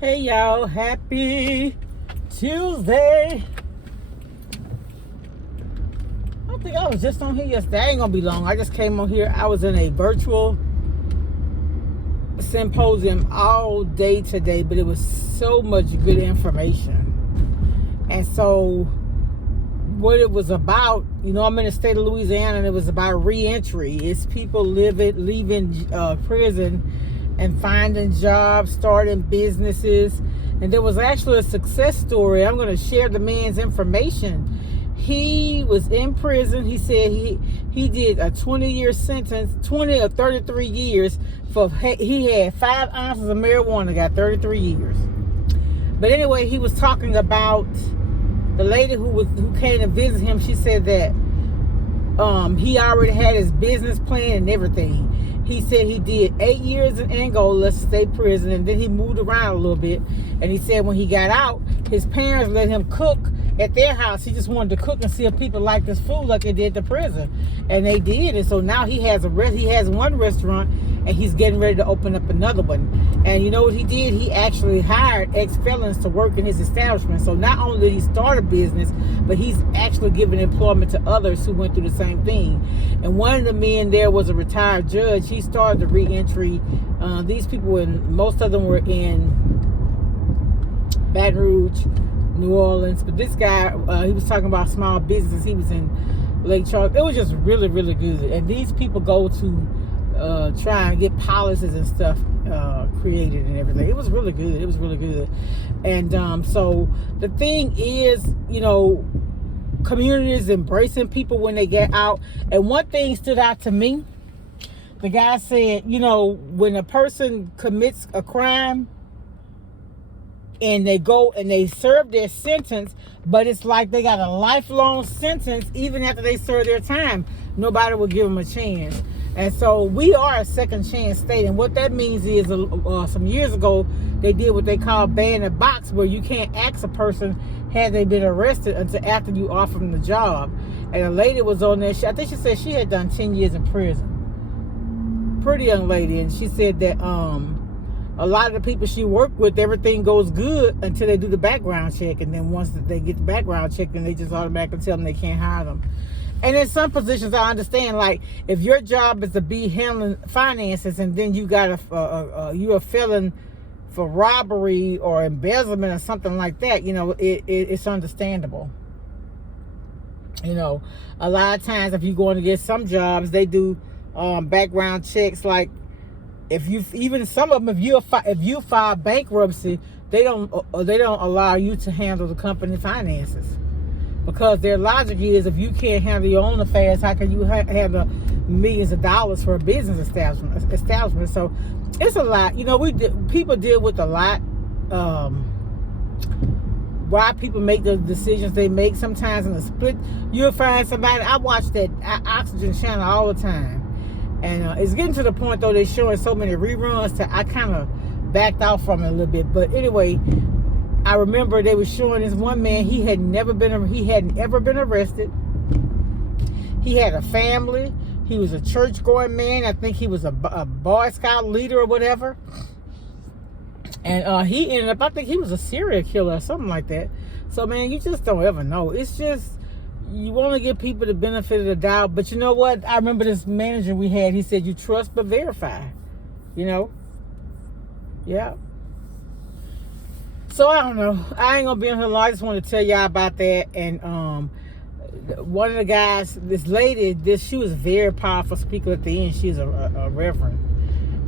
Hey y'all, happy Tuesday. I think I was just on here yesterday. I ain't gonna be long. I just came on here. I was in a virtual symposium all day today, but it was so much good information. And so what it was about, I'm in the state of Louisiana, and it was about reentry. It's people leaving prison and finding jobs, starting businesses. And there was actually a success story. I'm going to share the man's information. He was in prison. He said he did a 20-year sentence, 20 or 33 years for, he had 5 ounces of marijuana, got 33 years. But anyway, he was talking about the lady who came to visit him. She said that he already had his business plan and everything. He said he did 8 years in Angola State Prison, and then he moved around a little bit. And he said when he got out, his parents let him cook at their house. He just wanted to cook and see if people liked his food like they did the prison, and they did. And so now he has one restaurant, and he's getting ready to open up another one. And you know what he did? He actually hired ex-felons to work in his establishment. So not only did he start a business, but he's actually giving employment to others who went through the same thing. And one of the men there was a retired judge. He started the reentry. These people, most of them were in Baton Rouge, New Orleans. But this guy, he was talking about small business. He was in Lake Charles. It was just really, really good. And these people go to try and get policies and stuff created and everything. It was really good. It was really good. And so the thing is, communities embracing people when they get out. And one thing stood out to me. The guy said, when a person commits a crime and they go and they serve their sentence, but it's like they got a lifelong sentence even after they serve their time, nobody will give them a chance. And so we are a second chance state. And what that means is some years ago, they did what they call ban the box, where you can't ask a person, had they been arrested, until after you offer them the job. And a lady was on there. I think she said she had done 10 years in prison. Pretty young lady. And she said that a lot of the people she worked with, everything goes good until they do the background check. And then once they get the background check, then they just automatically tell them they can't hire them. And in some positions, I understand, like, if your job is to be handling finances, and then you got you're a felon for robbery or embezzlement or something like that, it's understandable. A lot of times, if you're going to get some jobs, they do background checks. Like, if you file bankruptcy, they don't allow you to handle the company finances. Because their logic is, if you can't handle your own affairs, how can you handle millions of dollars for a business establishment? So it's a lot. People deal with a lot. Why people make the decisions they make. Sometimes in a split, you'll find somebody. I watch that Oxygen channel all the time. And it's getting to the point, though, they're showing so many reruns that I kind of backed off from it a little bit. But anyway, I remember they were showing this one man. He hadn't ever been arrested. He had a family. He was a church-going man. I think he was a Boy Scout leader or whatever. And he ended up, I think he was a serial killer or something like that. So, man, you just don't ever know. It's just, you want to give people the benefit of the doubt. But you know what? I remember this manager we had. He said, you trust but verify. Yeah. So I don't know. I ain't gonna be on here long. I just want to tell y'all about that. And one of the guys, this lady, she was a very powerful speaker at the end. She's a reverend,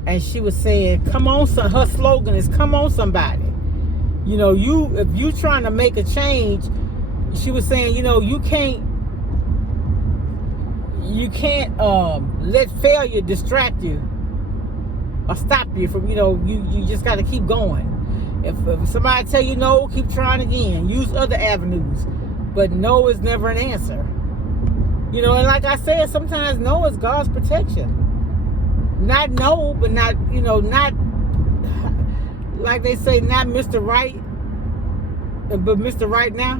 and she was saying, "Come on, son." Her slogan is, "Come on, somebody." If you trying to make a change, she was saying, you can't let failure distract you or stop you from, you just got to keep going. If somebody tell you no, keep trying again. Use other avenues. But no is never an answer. And like I said, sometimes no is God's protection. Not no, but not, not, like they say, not Mr. Right, but Mr. Right now.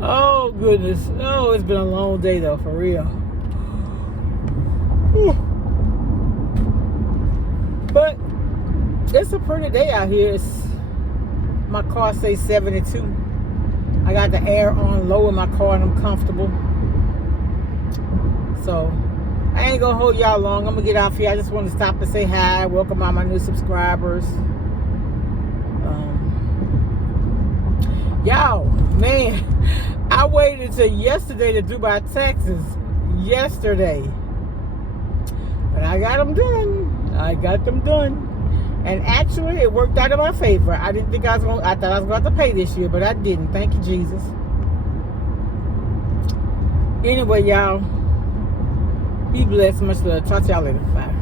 Oh, goodness. Oh, it's been a long day, though, for real. Whew. But It's a pretty day out here. My car says 72. I got the air on low in my car and I'm comfortable. So I ain't gonna hold y'all long. I'm gonna get off here. I just want to stop and say hi. Welcome all my new subscribers. Y'all, man, I waited till yesterday to do my taxes. Yesterday. But I got them done. I got them done. And actually, it worked out in my favor. I didn't think I thought I was going to pay this year, but I didn't. Thank you, Jesus. Anyway, y'all, be blessed. Much love. Talk to y'all later. Bye.